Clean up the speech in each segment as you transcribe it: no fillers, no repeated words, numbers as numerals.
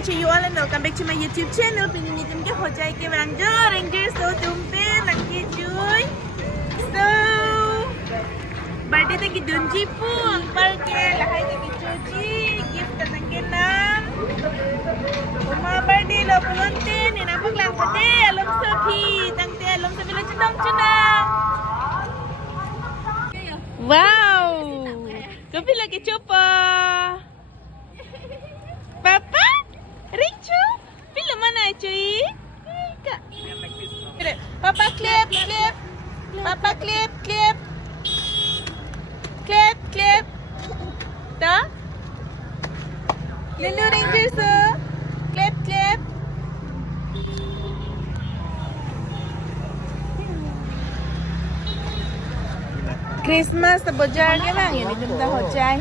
morning to you all and welcome back to my YouTube channel. Pininitin ke hojai ke Ranger so tumpe nangki cuy. So birthday tagi dunji pun par ke lahai tagi cuci gift tanang ke nam. Uma birthday lo pulonte ni nampak lang pade alom sapi tangte alom sapi lo cendang. Wow. Kopi lagi coba. Papa? Rincu? Film mana cuy? Kak. Papa clap. Papa clap. Clap. Dah? Lalu Ranger so. Clap. Christmas sa bazaar ke bang? Ini tentang hojai.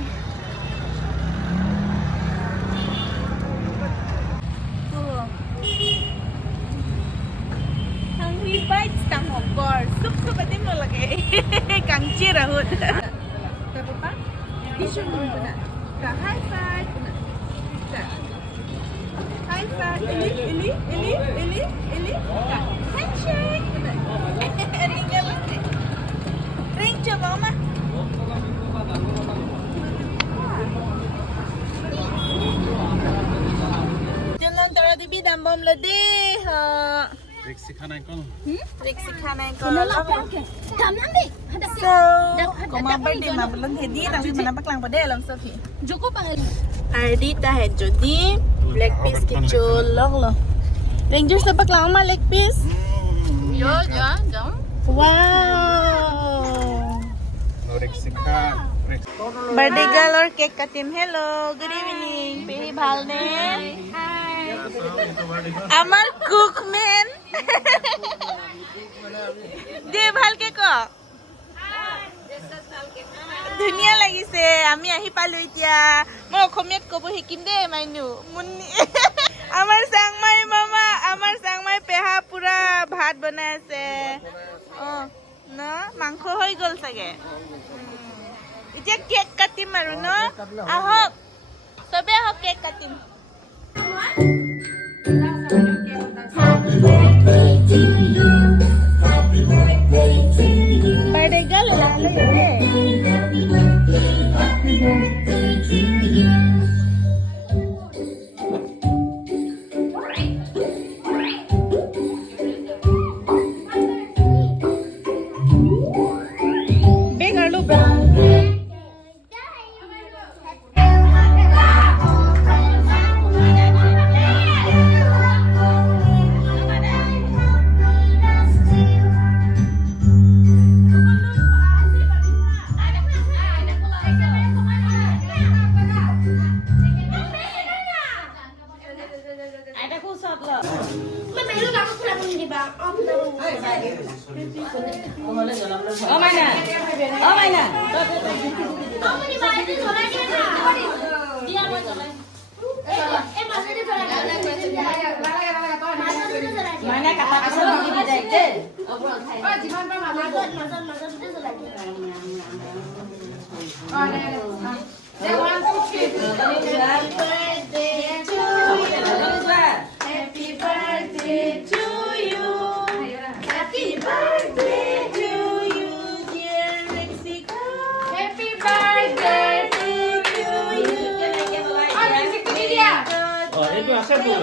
Hungry bites tang hopper. Sup atin mo lagi. Kangchi rahut. Tak apa? Tisu mo na. Ka high five na. High five. Ili. Ka handshake na. Ring coba mama. Jangan taruh di bidang bom ledeh. Riksi खाना है कौन? Riksi खाना है कौन? So, koma birthday ma belum hedi langsung menapak lang pada alam Sofi. Joko pangalan. Ardita है Jodi, leg piece kecolok loh. Rangers tapak lang ma leg piece. Yo, jangan. Wow. Riksi Khan. Birthday girl or cake katim. Hello, good evening. Pehi bhalne. আমার কুকম্যান দে ভালকে ক ধুনীয়া লাগিছে আমি আহি পালো এতিয়া মই অসমীয়াত কব শিকিম দে মাইনু মুন্নি আমাৰ চাংমাই পেহা পুৰা ভাত বনাই আছে ন মাংস হৈ গল চাগে এতিয়া কেক কাটিম আৰু ন আহক চবে আহক কেক কাটিম Birthday girl lalo Big or little? Mana kata kesel di bidai deh. Happy birthday to you. Happy birthday to you, dear Mexico. Happy birthday to you. Music tu dia. Oh, itu asal tu.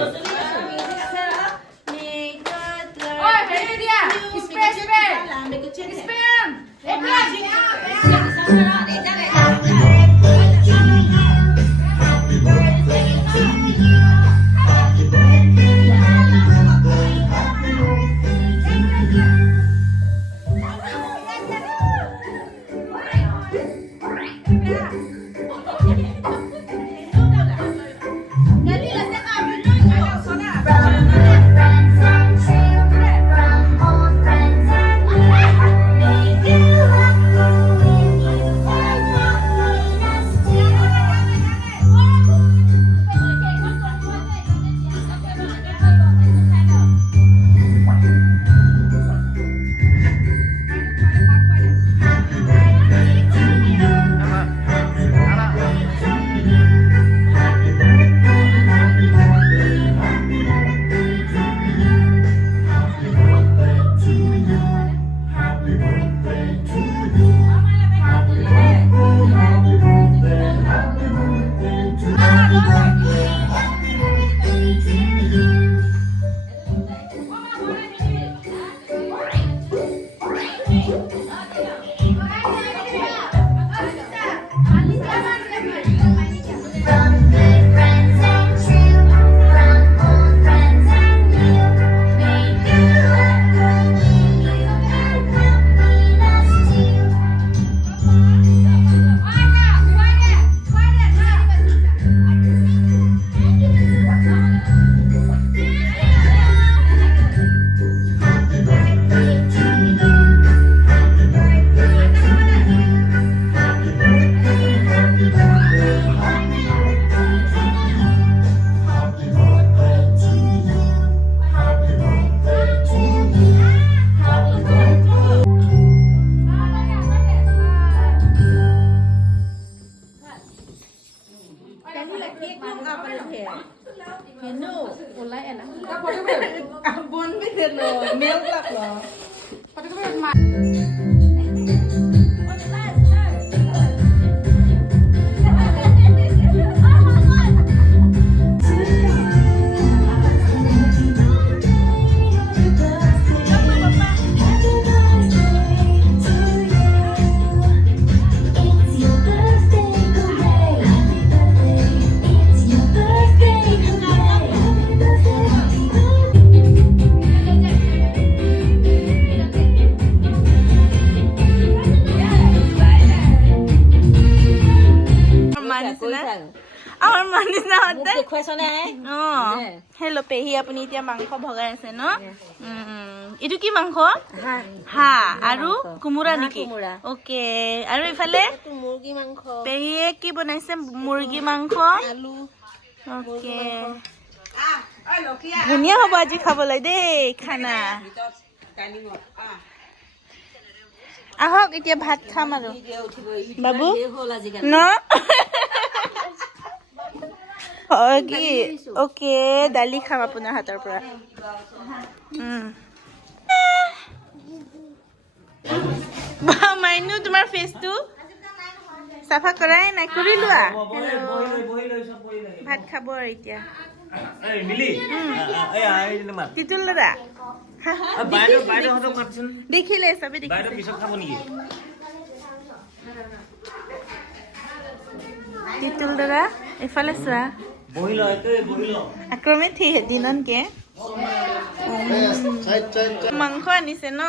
Hello. Ulai enak. Abon beda lo, milk lah lo. আমাৰ মানি যাওঁতে hello' পেহী আপুনি এতিয়া মাংস ভগাই আছে ন এইটো কি মাংস হাঁহ আৰু কোমোৰা নেকি অকে আৰু ইফালে পেহীয়ে কি বনাইছে মুৰ্গী মাংস অকে ধুনীয়া হ'ব আজি খাবলৈ দেই খানা আহক এতিয়া ভাত খাম আৰু বাবু ন কি অকে দালি খাম আপোনাৰ হাতৰ পৰা মাইনু তোমাৰ ফেচটো চাফা কৰাই নাই কৰি লোৱা ভাত খাব আৰু এতিয়া তিতুল দাদা দেখিলে চবে তিতুল দাদা এফালে চোৱা আক্ৰমে থি দিনত কে মাংস আনিছে ন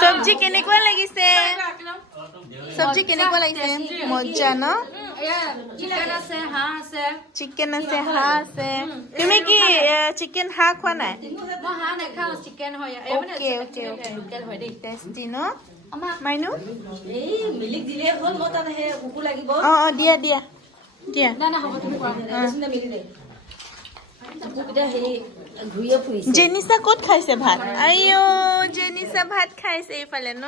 চব্জি কেনেকুৱা লাগিছে চব্জি কেনেকুৱা লাগিছে মজা ন চিকেন আছে হাঁহ আছে তুমি কি চিকেন হাঁহ খোৱা নাই ওকে ওকে ওকে টেষ্টি ন মাইনু অ দিয়া দিয়া দিয়া জেনিছা ক'ত খাইছে ভাত আইও জেনিছা ভাত খাইছে এইফালে ন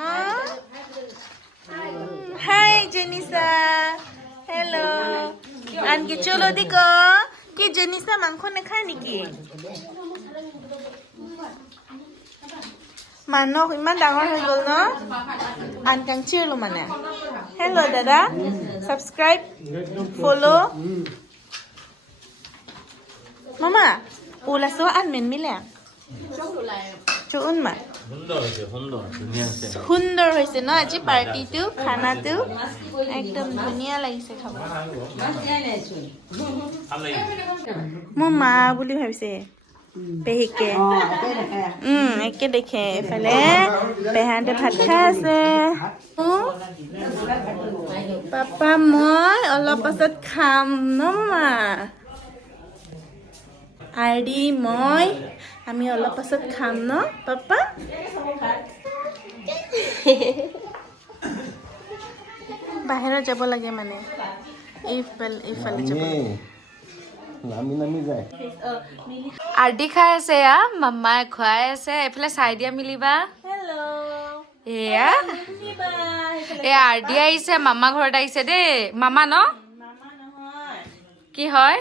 হাই জেনিছা হেল্ল' আনকি চলো দিক কি জেনিছা মাংস নাখায় নেকি মানুহ ইমান ডাঙৰ হৈ গ'ল ন আনকাংচিলো মানে হেল্ল' দাদা ছাবস্ক্ৰাইব ফলো মামা ওলাছো আনমেন মিলে চুন মা সুন্দৰ হৈছে ন আজি পাৰ্টিটো খানাটো একদম ধুনীয়া লাগিছে খাব মোৰ মা বুলি ভাবিছে পেহীকে একে দেখে এফালে পেহাতে ভাত খাই আছে পাপা মই অলপ পাছত খাম ন মামা আইডি মই আমি অলপ পাছত খাম ন পাপা বাহিৰত যাব লাগে মানে এইফালে যাব আৰডি খাই আছে এয়া মামাই খুৱাই আছে এইফালে চাই দিয়া মিলিবা এয়া এয়া আৰডি আহিছে মামা ঘৰত আহিছে দেই মামা ন কি হয়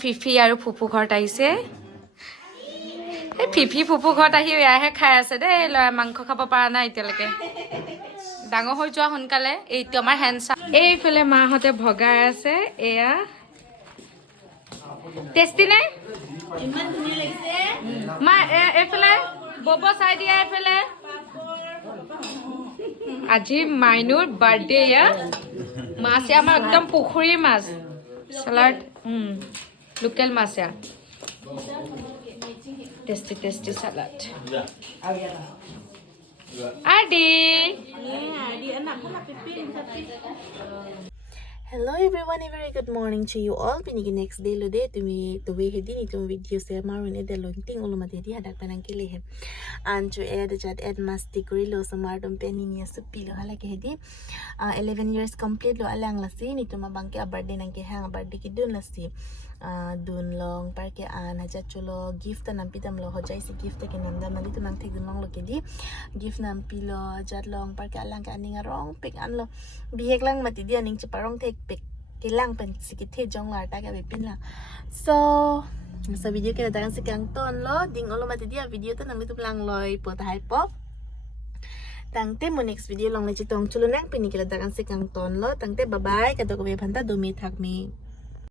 ফিফি আৰু ফুফু ঘৰত আহিছে এই ফিফি ফুফু ঘৰত আহি এয়াহে খাই আছে দেই ল'ৰাই মাংস খাব পৰা নাই এতিয়ালৈকে ডাঙৰ হৈ যোৱা সোনকালে এইটো আমাৰ হেণ্ডচাম এইফালে মাহঁতে ভগাই আছে এয়া টেষ্টি নে মা এইফালে বব চাই দিয়া এইফালে আজি মাইনুৰ বাৰ্থডে এয়া মাছ আমাৰ একদম পুখুৰীৰ মাছ সালাড লোকেল মাছ এয়া টেষ্টি টেষ্টি সালাড আদি Hello everyone, a very good morning to you all. Pinigi next day lo de tumi to we hedin itum video se marun e de lonting uluma de di hadak panang kile he. And to add chat add masti kuri lo so mardom penini supi lo hala ke hedi. 11 years complete lo alang lasi ni tuma bangke birthday nang ke hang birthday ki dun lasi. dun long parke an haja chulo gift nam pidam lo ho jai se gift ke nam dam nali tu nang thek dun long lo ke di gift nam pilo jat long parke alang ka aning rong pek an lo bihek lang mati dia ning chiparong thek pek kilang pen sikit the jong lar ta ka be pin la so video ke datang sekang ton lo ding olo mati dia video tu nang tu lang loi po ta hai pop tangte mo next video long le chitong chulo nang pini ke datang sekang ton lo tangte bye bye ka to ko be phanta 2 minute thak mi